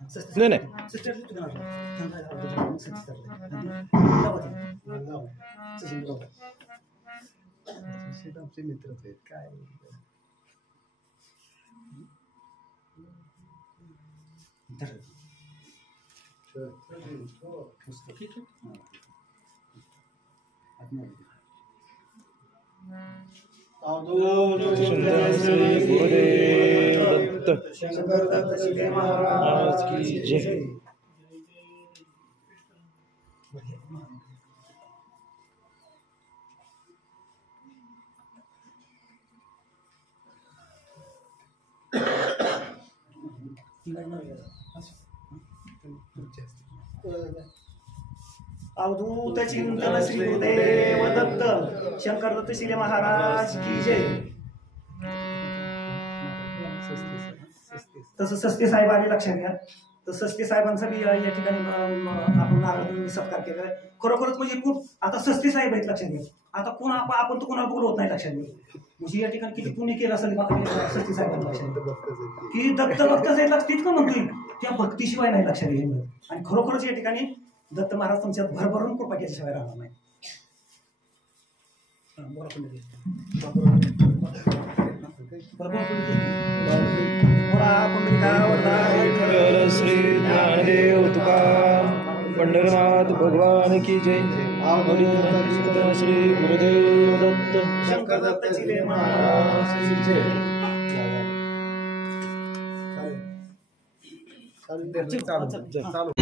नाही नाही आमचे मित्र आहेत काय शंकर दत्त शिंदे महाराज की जय। अवधूत चिंतन श्री गुरुदेव दत्त शंकर दत्त शिंदे महाराज की जय। तसं सस्ते साहेब आले लक्षात घ्या। तर सस्ते साहेबांचा बी या ठिकाणी आपण नारळ सत्कार केला। खरोखरच म्हणजे खूप आता सस्ते साहेब आहेत लक्षात घ्या। आता कोण आपण तर कोणाला बोलवत नाही लक्षात घ्या। म्हणजे या ठिकाणी किती पुण्य केलं असेल सस्ते साहेबांना लक्षात की दत्त भक्त आहेत लक्षात का म्हणतोय त्या भक्तीशिवाय नाही लक्षात घ्या। आणि खरोखरच या ठिकाणी दत्त महाराज तुमच्यात भरभरून कृपा केल्याशिवाय राहणार नाही। श्री ज्ञानदेव तुकाराम पंढरनाथ भगवान की जय। श्री गुरुदेव दत्त शंकर दत्त शिंदे महाराज की जय। चालू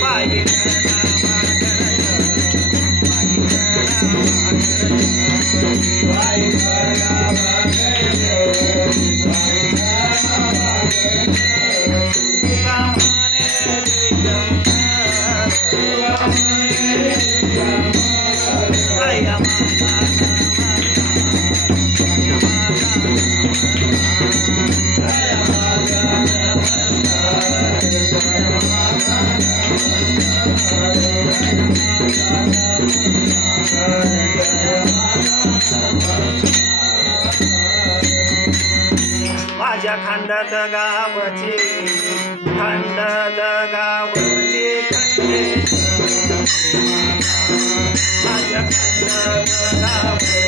Bye. गावची खंडद गावची माझ्या खंडद गावची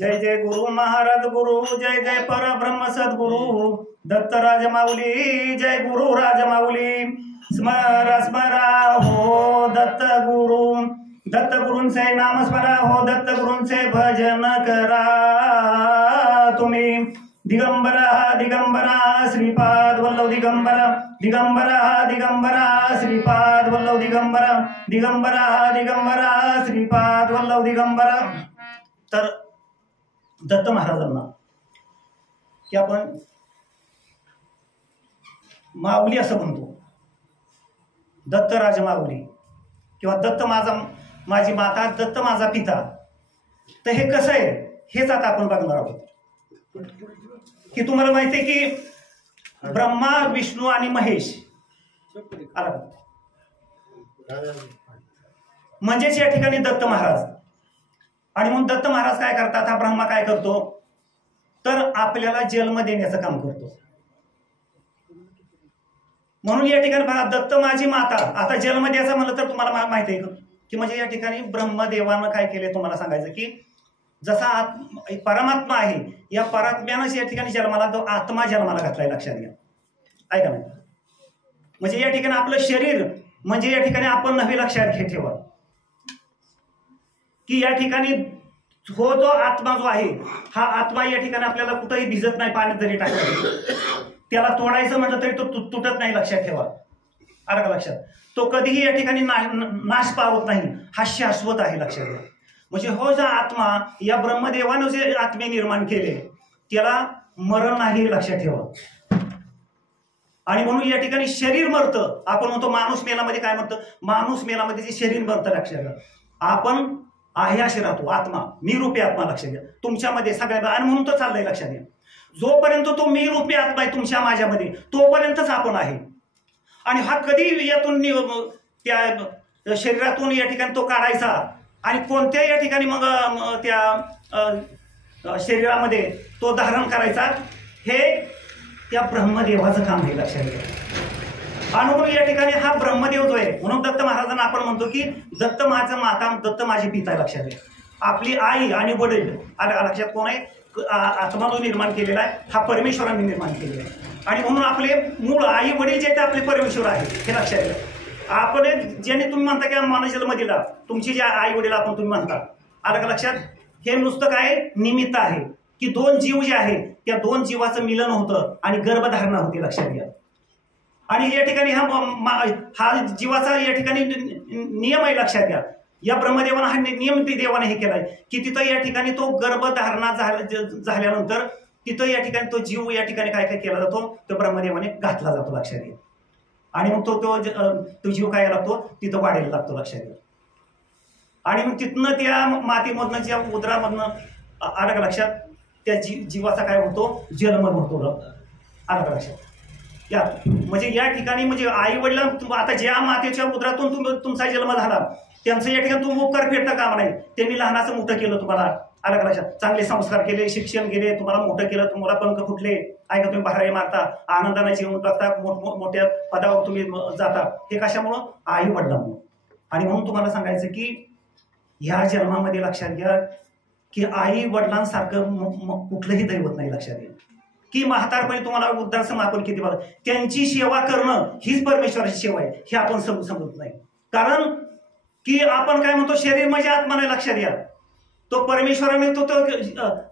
जय जय गुरु महाराज गुरु, जय जय परब्रह्म सद्गुरु दत्त राजमाऊली, जय गुरु राजमाऊली, स्मरा स्मरा हो दत्त गुरु, दत्त गुरूंचे नाम स्मरा हो, दत्त गुरूंचे भजन करा तुम्ही। दिगंबरा दिगंबरा श्रीपाद वल्लभ दिगंबरा, दिगंबरा दिगंबरा श्रीपाद वल्लभ दिगंबरा, दिगंबरा दिगंबरा श्रीपाद वल्लभ दिगंबरा। तर दत्त महाराजांना की आपण माऊली असं म्हणतो, दत्त राजमाऊली किंवा दत्त माझी माता, दत्त माझा पिता। तर हे कसं आहे हेच आता आपण बघणार आहोत। की तुम्हाला माहिती आहे की ब्रह्मा विष्णू आणि महेश म्हणजेच या ठिकाणी दत्त महाराज। आणि मग दत्त महाराज काय करतात, हा ब्रह्मा काय करतो तर आपल्याला जन्म देण्याचं काम करतो। म्हणून या ठिकाणी बघा, दत्त माझी माता। आता जन्म द्यायचं म्हणलं तर तुम्हाला माहिती आहे की म्हणजे या ठिकाणी ब्रह्मदेवानं काय केले तुम्हाला सांगायचं की जसा परमात्मा आहे, या परमात्म्यानंच या ठिकाणी जन्माला तो आत्मा जन्माला घातलाय, लक्षात घ्या। ऐका नाही म्हणजे या ठिकाणी आपलं शरीर म्हणजे या ठिकाणी आपण नवी लक्षात ठेवा की या ठिकाणी हो जो आत्मा जो आहे, हा आत्मा या ठिकाणी आपल्याला कुठेही भिजत नाही, पाण्यात जरी टाकलं त्याला तोडायचं म्हटलं तरी तो तुटत नाही, लक्षात ठेवा। आलं का लक्षात? तो कधीही या ठिकाणी नाश पावत नाही, हा शाश्वत आहे, लक्षात घ्या। म्हणजे हो जो आत्मा या ब्रह्मदेवानं जे आत्मे निर्माण केले त्याला मरण नाही, लक्षात ठेवा। आणि म्हणून या ठिकाणी शरीर मरतं, आपण म्हणतो माणूस मेलामध्ये काय म्हणतं, माणूस मेलामध्ये जे शरीर मरतं, लक्षात घ्या। आपण आहे असे राहतो आत्मा, मी रूपी आत्मा लक्षात घ्या तुमच्यामध्ये सगळ्या, आणि म्हणून तर चाललंय लक्षात घ्या, जोपर्यंत तो मी रूपी आत्मा आहे तुमच्या माझ्यामध्ये तोपर्यंतच आपण आहे. आणि हा कधी यातून त्या शरीरातून या ठिकाणी तो काढायचा आणि कोणत्या या ठिकाणी मग त्या शरीरामध्ये तो धारण करायचा, हे त्या ब्रह्मदेवाचं काम आहे लक्षात घ्या. आणि म्हणून या ठिकाणी हा ब्रह्मदेव जो आहे, म्हणून दत्त महाराजांना आपण म्हणतो की दत्त माझं माता, दत्त माझी पिता लक्षात घ्या. आपली आई आणि वडील लक्षात कोण आहे, आत्मा जो निर्माण केलेला आहे हा परमेश्वरांनी निर्माण केलेला आहे. आणि म्हणून आपले मूळ आई वडील जे ते आपले परमेश्वर आहे हे लक्षात घ्या. आपण ज्याने तुम्ही म्हणता की मानव जन्म दिला, तुमची जे आई वडील आपण तुम्ही म्हणता, आलं का लक्षात, हे नुसतं काय निमित्त आहे की दोन जीव जे आहे त्या दोन जीवाचं मिलन होतं आणि गर्भधारणा होती लक्षात घ्या. आणि या ठिकाणी हा जीवाचा या ठिकाणी नियम आहे लक्षात घ्या. या ब्रह्मदेवानं हा नियम देवाने हे केलाय की तिथं या ठिकाणी तो गर्भधारणा झाल्यानंतर तिथं या ठिकाणी तो जीव या ठिकाणी काय काय केला जातो, तो ब्रह्मदेवाने घातला जातो लक्षात घ्या. आणि मग तो जीव काय लागतो, तिथं वाढायला लागतो लक्षात घ्या. आणि मग तिथनं त्या मातीमधनं ज्या उदरामधनं आलं का लक्षात, त्या जीवाचा काय होतो, जन्म होतो आलं का लक्षात. या म्हणजे या ठिकाणी म्हणजे आई वडिला आता ज्या मातेच्या उदरातून तुमचा जन्म झाला त्यांचं या ठिकाणी तुम्ही उपकार फेडता कामा नाही. त्यांनी लहानाचं मोठं केलं, तुम्हाला आलं का लक्षात, चांगले संस्कार केले, शिक्षण गेले, तुम्हाला मोठं केलं, तुम्हाला पंख फुटले, ऐका तुम्ही बाहेर मारता, आनंदाने जीवन बघता, मोठ्या पदावर तुम्ही जाता, हे कशामुळं, आई वडिलांमुळं. आणि म्हणून तुम्हाला सांगायचं की ह्या जन्मामध्ये लक्षात घ्या की आई वडिलांसारखं कुठलंही दैवत नाही लक्षात घ्या. की म्हातारपणी तुम्हाला वृद्धाश्रम किती बघा, त्यांची सेवा करणं हीच परमेश्वराची सेवा आहे हे आपण समजत नाही. कारण की आपण काय म्हणतो, शरीर म्हणजे आत्मा नाही लक्षात घ्या. तो परमेश्वराने तो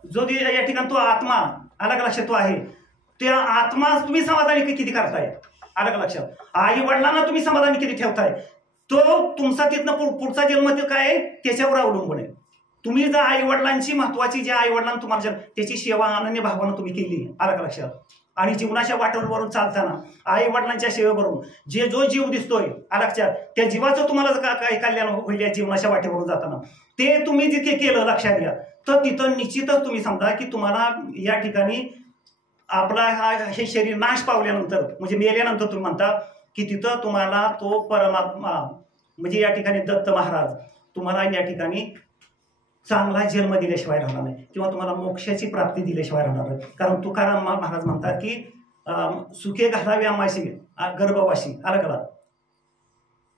जो या ठिकाणी तो आत्मा आला का लक्षात, तो आहे त्या आत्मा तुम्ही समाधानी किती करताय आला का लक्षात. आई वडिलांना तुम्ही समाधानी किती ठेवताय, तो तुमचा तिथनं पुढचा जन्म ते काय त्याच्यावर अवलंबून आहे. तुम्ही जर आई वडिलांची महत्वाची ज्या आई वडिलांना तुम्हाला त्याची सेवा अनन्य भावानं तुम्ही केली आला का लक्षात. आणि जीवनाच्या वाटेवरून चालताना आई वडिलांच्या सेवेवरून जो जीव दिसतोय आला लक्षात, त्या जीवाचं तुम्हाला काय कल्याण होईल या जीवनाच्या वाटेवरून जाताना, ते तुम्ही जिथे केलं लक्षात घ्या, तर तिथं निश्चितच तुम्ही समजा की तुम्हाला या ठिकाणी आपला हे शरीर नाश पावल्यानंतर म्हणजे मेल्यानंतर तुम्ही म्हणता की तिथं तुम्हाला तो परमात्मा म्हणजे या ठिकाणी दत्त महाराज तुम्हाला या ठिकाणी चांगला जन्म दिल्याशिवाय राहणार नाही किंवा तुम्हाला मोक्षाची प्राप्ती दिल्याशिवाय राहणार नाही. कारण तुकाराम महाराज म्हणतात की सुखे घालावे आमाशी गर्भवाशी आला कला,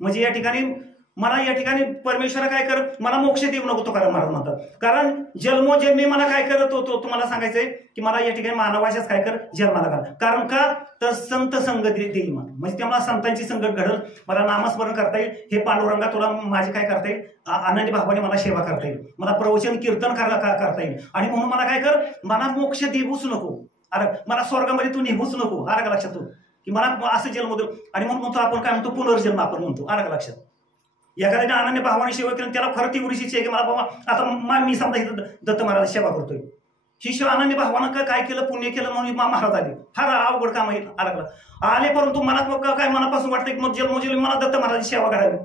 म्हणजे या ठिकाणी मला या ठिकाणी परमेश्वरा काय कर, मला मोक्ष देऊ नको तुकाराम महाराज म्हणतात. कारण जन्मोजन्मी मला काय करत होतो तुम्हाला सांगायचंय की मला या ठिकाणी मानवाच्याच काय कर जन्माला घाल. कारण का तर संत संग देईल म्हणजे ते मला संतांची संगत घडल, मला नामस्मरण करता येईल, हे पांडुरंगा तुला माझे काय करता येईल, आनंदी भावाने मला सेवा करता येईल, मला प्रवचन कीर्तन करता येईल. आणि म्हणून मला काय कर, मला मोक्ष देऊच नको, अरे मला स्वर्गामध्ये तू निघूच नको आला का लक्षात, तू की मला असं जन्म देऊ. आणि म्हणून म्हणतो आपण काय म्हणतो पुनर्जन्म आपण म्हणतो आला का लक्षात. एखाद्याने अनन्य भावाने सेवा केली त्याला खरं ती उरीशीची आहे की मला बाबा आता मी समजा इथं दत्त महाराज सेवा करतोय, शिष्य अनन्य भावानं काय केलं पुण्य केलं म्हणून महाराज आले, फार अवघड काम आहे आला आले. परंतु मला काय मनापासून वाटतं की मग जन्मोजन्मी मला दत्त महाराजाची सेवा करावी.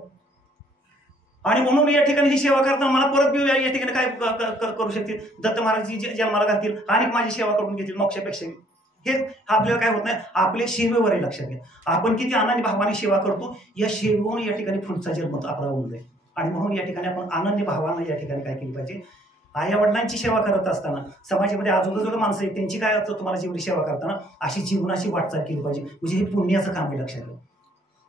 आणि म्हणून या ठिकाणी ही सेवा करताना मला परत या ठिकाणी काय करू शकतील, दत्त महाराजची जन्माला घालतील आणि माझी सेवा करून घेतील मोक्षापेक्षा. हे आपल्याला काय होत नाही, आपल्या सेवेवर आहे लक्षात घ्या. आपण किती अनन्य भावाने सेवा करतो या सेवेवरून या ठिकाणी पुढचा जन्म आपला होऊन जाईल. आणि म्हणून या ठिकाणी आपण अनन्य भावानं या ठिकाणी काय केली पाहिजे, आई वडिलांची सेवा करत असताना समाजामध्ये आजूबाजूला माणसं आहेत त्यांची काय तुम्हाला जेवढी सेवा करताना अशी जीवनाची वाटचाल केली पाहिजे. म्हणजे हे पुण्याचं काम आहे लक्षात घ्या.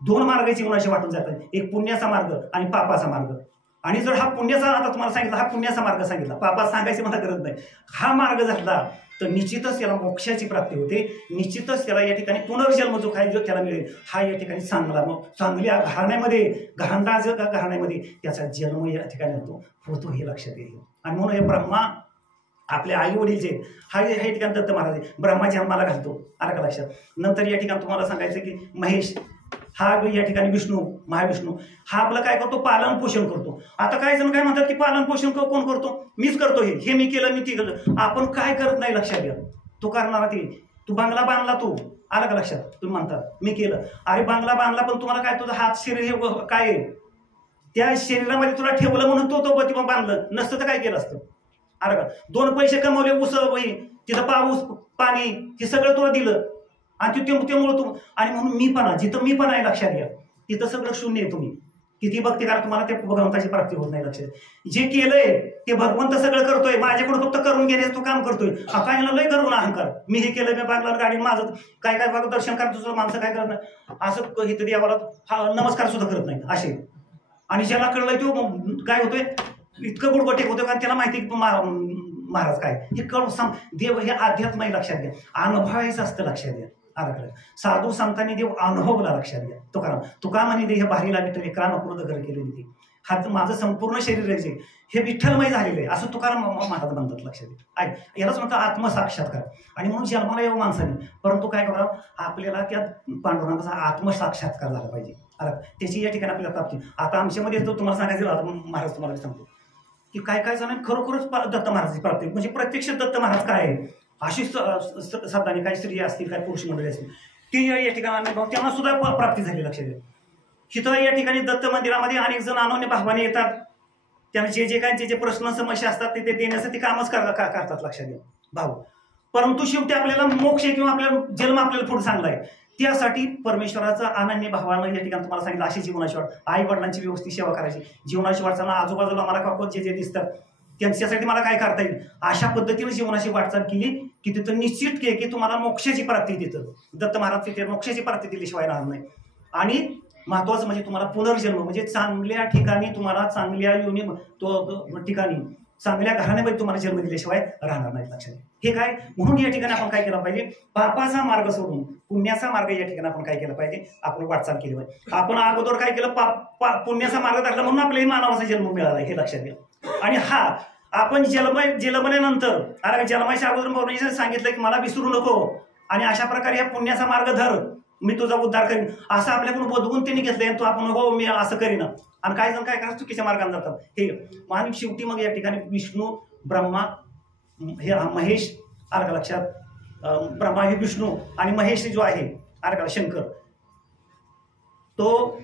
दोन मार्ग जीवनाचे वाटून जातात, एक पुण्याचा मार्ग आणि पापाचा मार्ग. आणि जर हा पुण्याचा आता तुम्हाला सांगितलं, हा पुण्याचा मार्ग सांगितला, पापात सांगायची मला गरज नाही, हा मार्ग झाला तर निश्चितच त्याला मोक्षाची प्राप्ती होते, निश्चितच त्याला या ठिकाणी पुनर्जन्म जो काही जो त्याला मिळेल हा या ठिकाणी चांगला मग चांगल्या घराण्यामध्ये घरांदाज घराण्यामध्ये त्याचा जन्म या ठिकाणी होतो हे लक्षात येईल. आणि म्हणून हे ब्रह्मा आपले आई वडील जे हा या ठिकाणी दत्त महाराज ब्रह्मा जन्माला घालतो आला का लक्षात. नंतर या ठिकाणी तुम्हाला सांगायचं की महेश हा या ठिकाणी विष्णू महाविष्णू हा आपलं काय करतो, पालन पोषण करतो. आता काही जण काय म्हणतात की पालन पोषण कोण करतो, मीच करतो, हे मी केलं मी ते केलं. आपण काय करत नाही लक्षात घ्या, तू करणारा ते, तू बंगला बांधला तू आला का लक्षात, तुम्ही म्हणतात मी केलं, अरे बंगला बांधला पण तुम्हाला काय तुझा हात शिर हे काय आहे त्या शरीरामध्ये तुला ठेवलं म्हणून तो बांधलं, नसतं तर काय केलं असतं? अरे का 2 पैसे कमवले, ऊस तिथं पाऊस पाणी हे सगळं तुला दिलं आणि त्यामुळे तू, आणि म्हणून मीपणा, जिथं मीपणा आहे लक्षात घ्या तिथं सगळं शून्य आहे. तुम्ही किती भक्ती करा तुम्हाला ते भगवंताची प्राप्ती होत नाही. लक्षात जे केलंय ते भगवंत सगळं करतोय, माझ्याकडून फक्त करून घेण्याचं तो काम करतोय. काय लय करून अहंकार, मी हे केलं, मी बागला गाडी माझं काय काय बघ दर्शन करतो तुझं, माणसं काय करत नाही असं इथं देवाला नमस्कार सुद्धा करत नाही असे. आणि ज्याला कळलंय तो काय होतोय, इतकं गुडगोटे होतोय कारण त्याला माहिती की महाराज काय हे कळून सांग. देव हे अध्यात्म आहे लक्षात घ्या, अनुभवायचं असतं लक्षात घ्या. साधू संतांनी देव अनुभवला लक्षात घ्या. तुका म्हणे हे भारीला विठ्ठल विक्रांपूर्ण घर केलेली ती हात माझं संपूर्ण शरीर आहे हे विठ्ठलमय झालेलं आहे असं तुकाराम महाराज म्हणतात. लक्षात घ्या, यालाच म्हणतात आत्मसाक्षात्कार. आणि म्हणून जन्माला येऊ माणसाने, परंतु काय करावं, आपल्याला त्या पांडुरंगाचा आत्मसाक्षात्कार झाला पाहिजे. त्याची या ठिकाणी आपल्याला प्राप्ती. आता आमच्यामध्ये येतो तुम्हाला सांगायचं, महाराज तुम्हाला सांगतो की काय काय जण खरोखरच दत्त महाराजाची प्राप्ती, म्हणजे प्रत्यक्ष दत्त महाराज काय आहे अशी साधारण काही स्त्रिया असतील, काही पुरुष मंडळी असतील, ती या ठिकाणी त्यांना सुद्धा प्राप्ती झाली. लक्षात घ्या, तिथं या ठिकाणी दत्त मंदिरामध्ये अनेक जण अनन्य भावाने येतात. त्यांना जे काही जे प्रश्न समस्या असतात ते देण्यासाठी कामच करतात. लक्षात घ्या भाऊ, परंतु शेवटी आपल्याला मोक्ष किंवा आपल्याला जन्म आपल्याला पुढे चांगला आहे, त्यासाठी परमेश्वराचा अनन्य भावानं या ठिकाणी तुम्हाला सांगितलं अशी जीवनाची वाट, आई वडिलांची व्यवस्थित सेवा करायची, जीवनाची वाटचाल आजूबाजूला मला जे दिसतात त्यांच्यासाठी मला काय करता येईल अशा पद्धतीने जीवनाची वाटचाल केली की तिथं निश्चित की तुम्हाला मोक्षाची प्राप्ती, तिथं दत्त महाराज तिथे मोक्षाची प्राप्ती दिल्याशिवाय राहणार नाही. आणि महत्वाचं म्हणजे तुम्हाला पुनर्जन्म, म्हणजे चांगल्या ठिकाणी तुम्हाला चांगल्या ठिकाणी चांगल्या घराण्यामध्ये तुम्हाला जन्म दिल्याशिवाय राहणार नाही. लक्षात हे काय, म्हणून या ठिकाणी आपण काय केलं पाहिजे, पापाचा मार्ग सोडून पुण्याचा मार्ग या ठिकाणी आपण काय केलं पाहिजे, आपण वाटचाल केली पाहिजे. आपण अगोदर काय केलं, पुण्याचा मार्ग टाकला म्हणून आपल्याला मानवाचा जन्म मिळाला हे लक्षात घ्या. आणि आपण जन्मल्यानंतर अरे जन्माच्या अगोदर सांगितलं की मला विसरू नको आणि अशा प्रकारे या पुण्याचा मार्ग धर, मी तुझा उद्धार करीन असं आपल्याकडून बोधवून त्यांनी घेतलंय. तो आपण हो मी असं करीन, आणि काही जण काय करा चुकीच्या मार्गाने जातात हे. आणि शेवटी मग या ठिकाणी विष्णू ब्रह्मा हे महेश आलं का लक्षात, ब्रह्मा हे विष्णू आणि महेश जो आहे आलं का शंकर, तो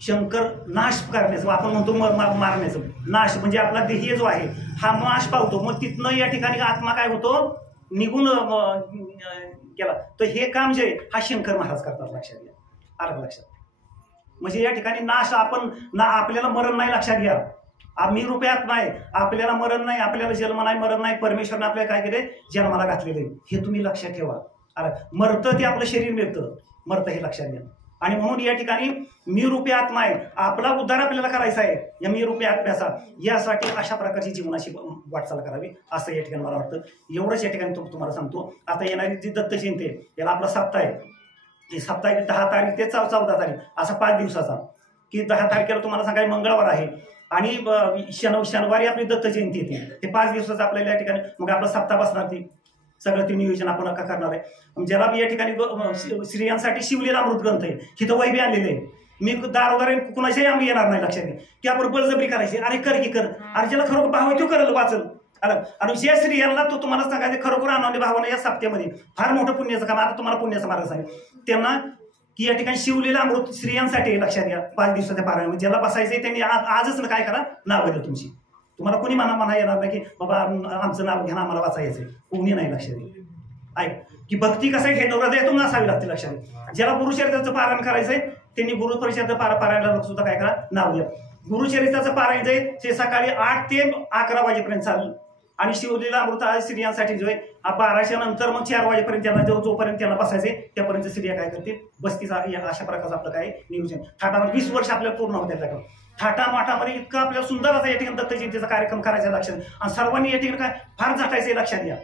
शंकर नाश करण्याचं आपण म्हणतो मारण्याचं, नाश म्हणजे आपला देह जो आहे हा नाश पावतो. मग तिथनं या ठिकाणी आत्मा काय होतो निघून केला, तर हे काम जे हा शंकर महाराज करतात. लक्षात घ्या, आलं लक्षात, म्हणजे या ठिकाणी नाश आपण आपल्याला मरण नाही. लक्षात घ्या, आम्ही रुपयात नाही, आपल्याला मरण नाही, आपल्याला जन्म नाही, मरण नाही, परमेश्वरने आपल्याला काय केले जन्माला घातलेले हे तुम्ही लक्षात ठेवा. मरतं ते आपलं शरीर मिळतं, मरतं हे लक्षात घ्या. आणि म्हणून या ठिकाणी मी रूपी आत्मा आहे, आपला उद्धार आपल्याला करायचा आहे या मी रूपी आत्म्याचा, यासाठी अशा प्रकारची जीवनाची वाटचाल करावी असं या ठिकाणी मला वाटतं. एवढंच या ठिकाणी तुम्हाला सांगतो. आता येणारी जी दत्त जयंती आहे याला आपला सप्ताह आहे, हे सप्ताह 10 तारीख ते 14 तारीख असा 5 दिवसाचा, की 10 तारखेला तुम्हाला सांगाय मंगळवार आहे आणि शनिवारी आपली दत्त जयंती येते. हे 5 दिवसाचं आपल्याला या ठिकाणी मग आपला सप्ताह बसणार, ती सगळं ते नियोजन आपण करणार आहे. ज्याला या ठिकाणी स्त्रियांसाठी शिवलेला अमृत ग्रंथ आहे, हिथं वैबी आणलेले आहे. मी दारोदार कुणाच्याही आम्ही येणार नाही लक्षात घ्या की आपण बळजबरी करायची, अरे कर की कर, अरे ज्याला खरोखर भाव आहे तो करल वाचल. आणि ज्या स्त्रियांना तो तुम्हाला सांगायचं खरोखर आनंदी भावानं या सप्त्यामध्ये फार मोठं पुण्याचं काम, आता तुम्हाला पुण्याचा मार्ग सांगेल त्यांना की या ठिकाणी शिवलेला अमृत स्त्रियांसाठी लक्षात घ्या 5 दिवसाच्या पारायण. ज्याला बसायचंय त्यांनी आजच काय करा, नाव घ्या तुमची. तुम्हाला कोणी म्हणा येणार नाही की बाबा आमचं नाव घ्या आम्हाला वाचायचंय, कोणी नाही. लक्षात घ्या ऐक की भक्ती कसं आहे हे हृदयातून असावी लागते. लक्षात घ्या, ज्याला गुरुचरित्राचं पारायण करायचंय त्यांनी गुरुपरिषद पारायणाला सुद्धा काय करा, नाव घ्या. गुरुचरित्राचं पारायण जे ते सकाळी 8 ते 11 वाजेपर्यंत चालेल. आणि शिवलेला अमृत स्त्रियांसाठी जो आहे 12च्या नंतर मग 4 वाजेपर्यंत त्यांना जोपर्यंत त्यांना बसायचे त्यापर्यंत स्त्रिया काय करतील बसतीचा अशा प्रकारचं आपलं काय नियोजन. थाटामध्ये 20 वर्ष आपल्याला पूर्ण होत्या त्याकडे. थाटामाटामध्ये इतकं आपल्याला सुंदर असा या ठिकाणी दत्त जयंतीचा कार्यक्रम करायचा लक्षात. आणि सर्वांनी या ठिकाणी काय फार झटायचं लक्षात घ्या.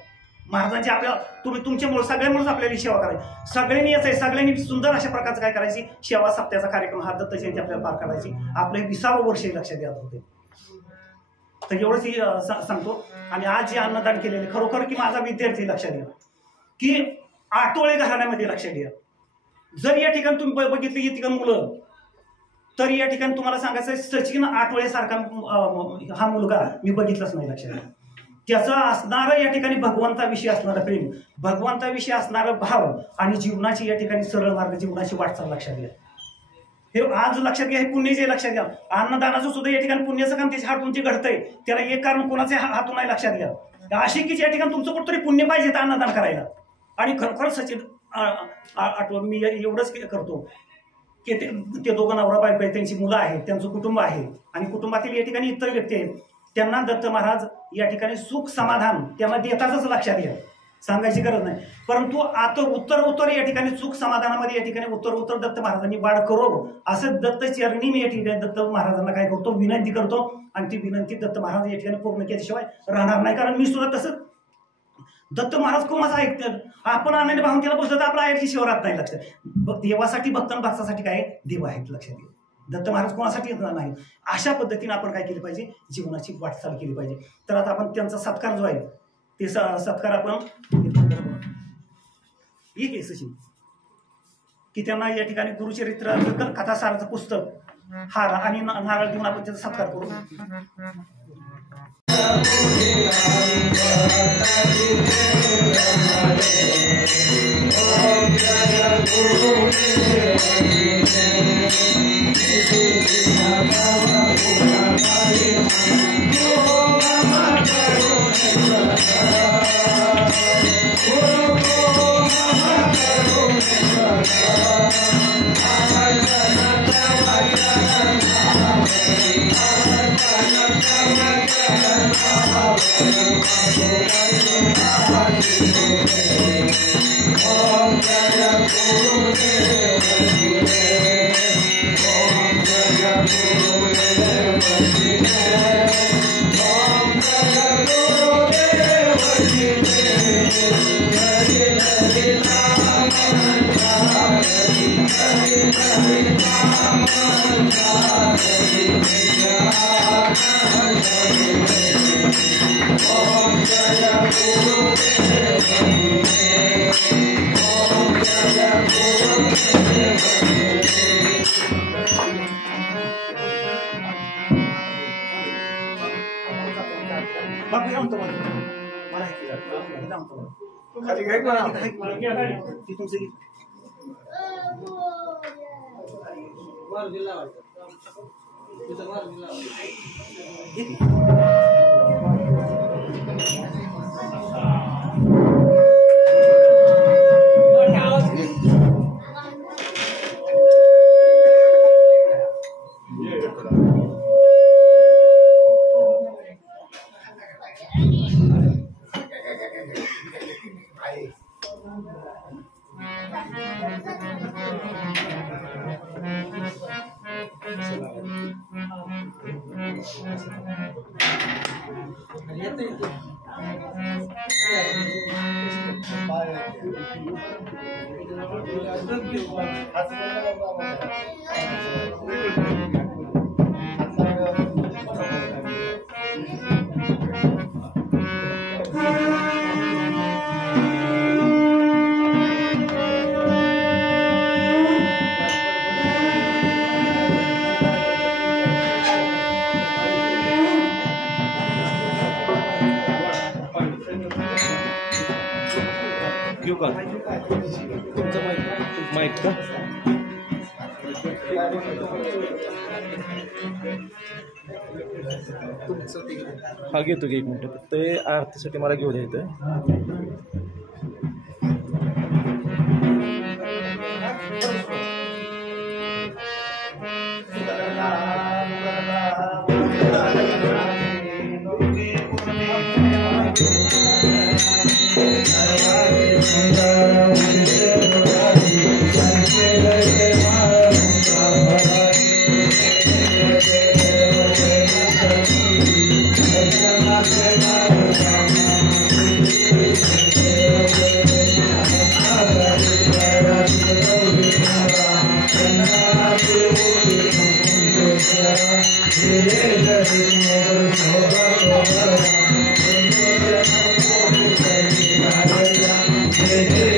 महाराजांची आपल्या तुमच्यामुळे सगळ्यामुळेच आपल्याला सेवा करायची, सगळ्यांनी यायचं आहे, सगळ्यांनी सुंदर अशा प्रकारचं काय करायची सेवा सप्त्याचा कार्यक्रम हा दत्त जयंती आपल्याला पार करायची. आपलं 20वं वर्ष लक्षात द्यायला होते. तर एवढंच सांगतो. आणि आज जे अन्नदान केलेले खरोखर की माझा विद्यार्थी लक्षात घ्या की आटोळे घराण्यामध्ये लक्षात घ्या. जर या ठिकाणी तुम्ही बघितली या ठिकाणी मुलं, तर या ठिकाणी तुम्हाला सांगायचं सचिन आटोळे सारखा हा मुलगा मी बघितलाच नाही. लक्षात घ्या, त्याचं असणारं या ठिकाणी भगवंताविषयी असणारं प्रेम, भगवंताविषयी असणारं भाव आणि जीवनाची या ठिकाणी सरळ मार्ग जीवनाची वाटचाल लक्षात घ्या. हे आज लक्षात घ्या, हे पुण्य जे लक्षात घ्या. अन्नदानाचं सुद्धा या ठिकाणी पुण्याचं काम त्याच्या हातून जे घडतंय त्याला एक कारण कोणाच्या हातून नाही लक्षात घ्या. अशी की या ठिकाणी तुमचं कुठतरी पुण्य पाहिजे अन्नदान करायला. आणि खरोखरच सचिन आठवण मी एवढंच करतो की ते दोघं नवरा बायको आहेत, त्यांची मुलं आहेत, त्यांचं कुटुंब आहे आणि कुटुंबातील या ठिकाणी इतर व्यक्ती आहेत. त्यांना दत्त महाराज या ठिकाणी सुख समाधान त्यांना देतातच, लक्षात घ्या, सांगायची गरज नाही. परंतु आता उत्तर या ठिकाणी सुख समाधानामध्ये या ठिकाणी उत्तर दत्त महाराजांनी वाढ करो असं दत्त चरणी मी या ठिकाणी दत्त महाराजांना काय करतो, विनंती करतो. आणि ती विनंती दत्त महाराज या ठिकाणी पूर्ण केल्याशिवाय राहणार नाही. कारण मी सुद्धा तसं दत्त महाराज कोणाचा ऐकतात, आपण आनंद पाहून त्याला बसलं तर आपला ऐकची शिवरात नाही. लक्षात, देवासाठी भक्त भक्तासाठी काय देव आहेत, लक्षात घ्या. दत्त महाराज कोणासाठी नाही. अशा पद्धतीने आपण काय केली पाहिजे, जीवनाची वाटचाल केली पाहिजे. तर आता आपण त्यांचा सत्कार जो आहे ते सत्कार आपण एक आहे सचिन की त्यांना या ठिकाणी गुरुचरित्र कथासाराचं पुस्तक, हार आणि नारळ देऊन आपण त्याचा सत्कार करू. घेऊ का तुमचं माईक का? हा घेतो की 1 मिनिट, ते आरतीसाठी मला घेऊ द्यायचं. Thank you.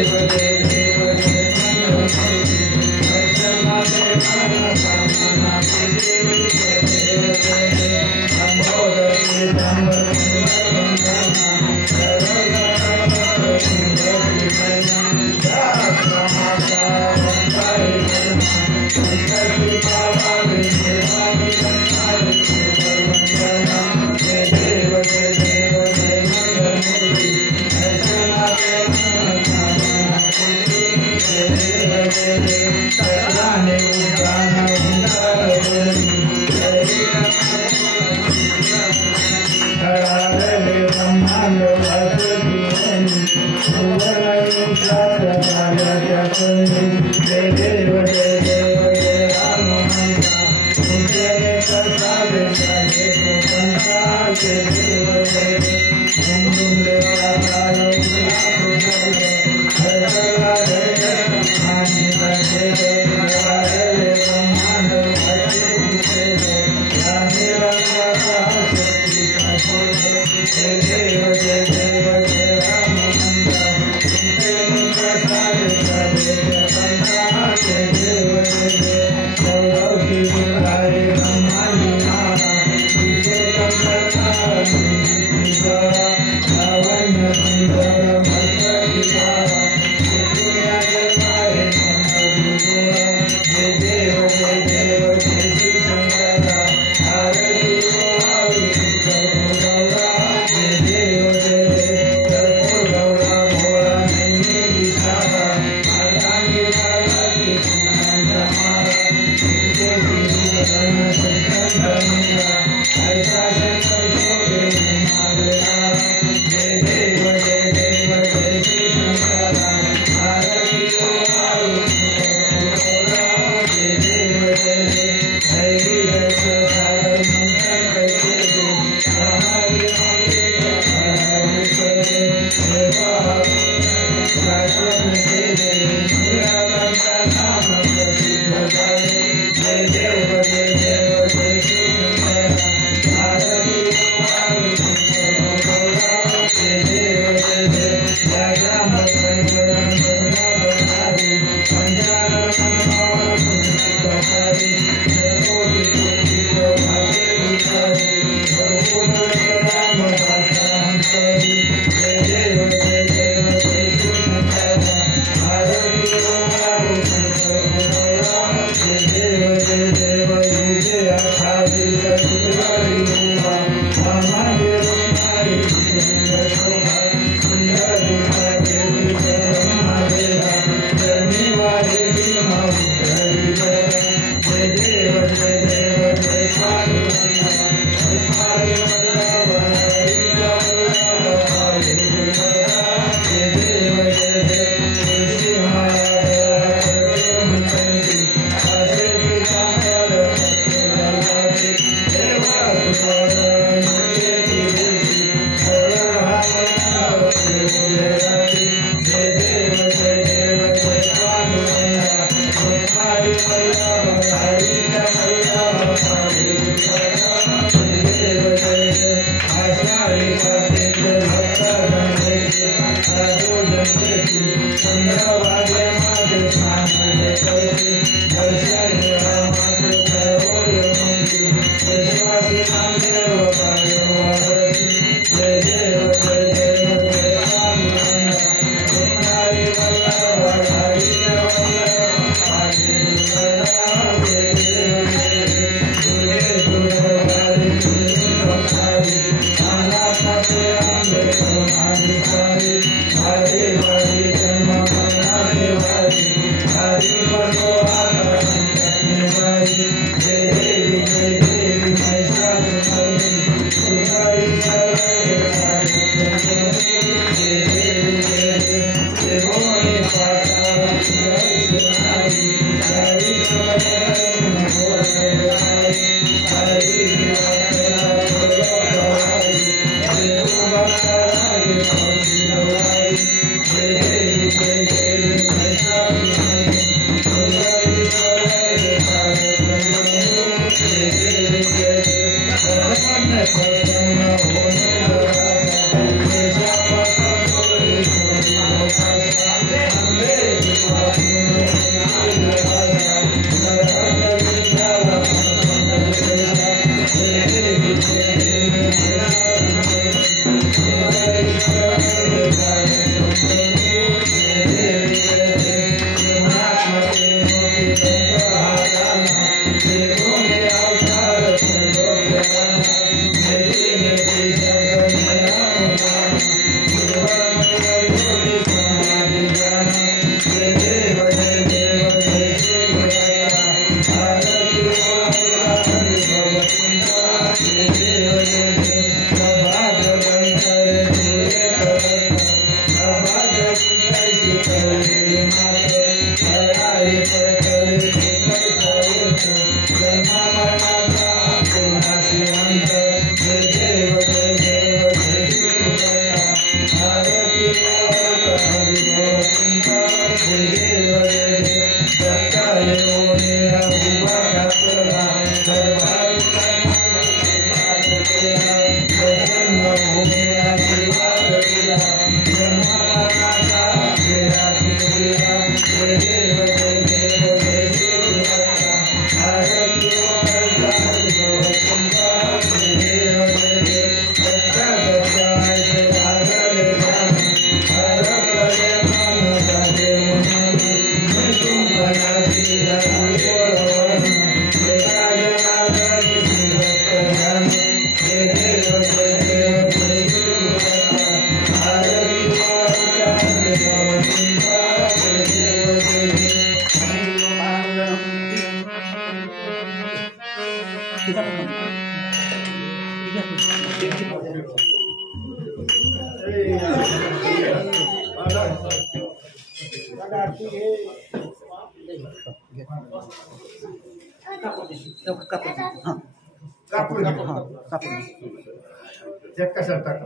कशाला टाकणार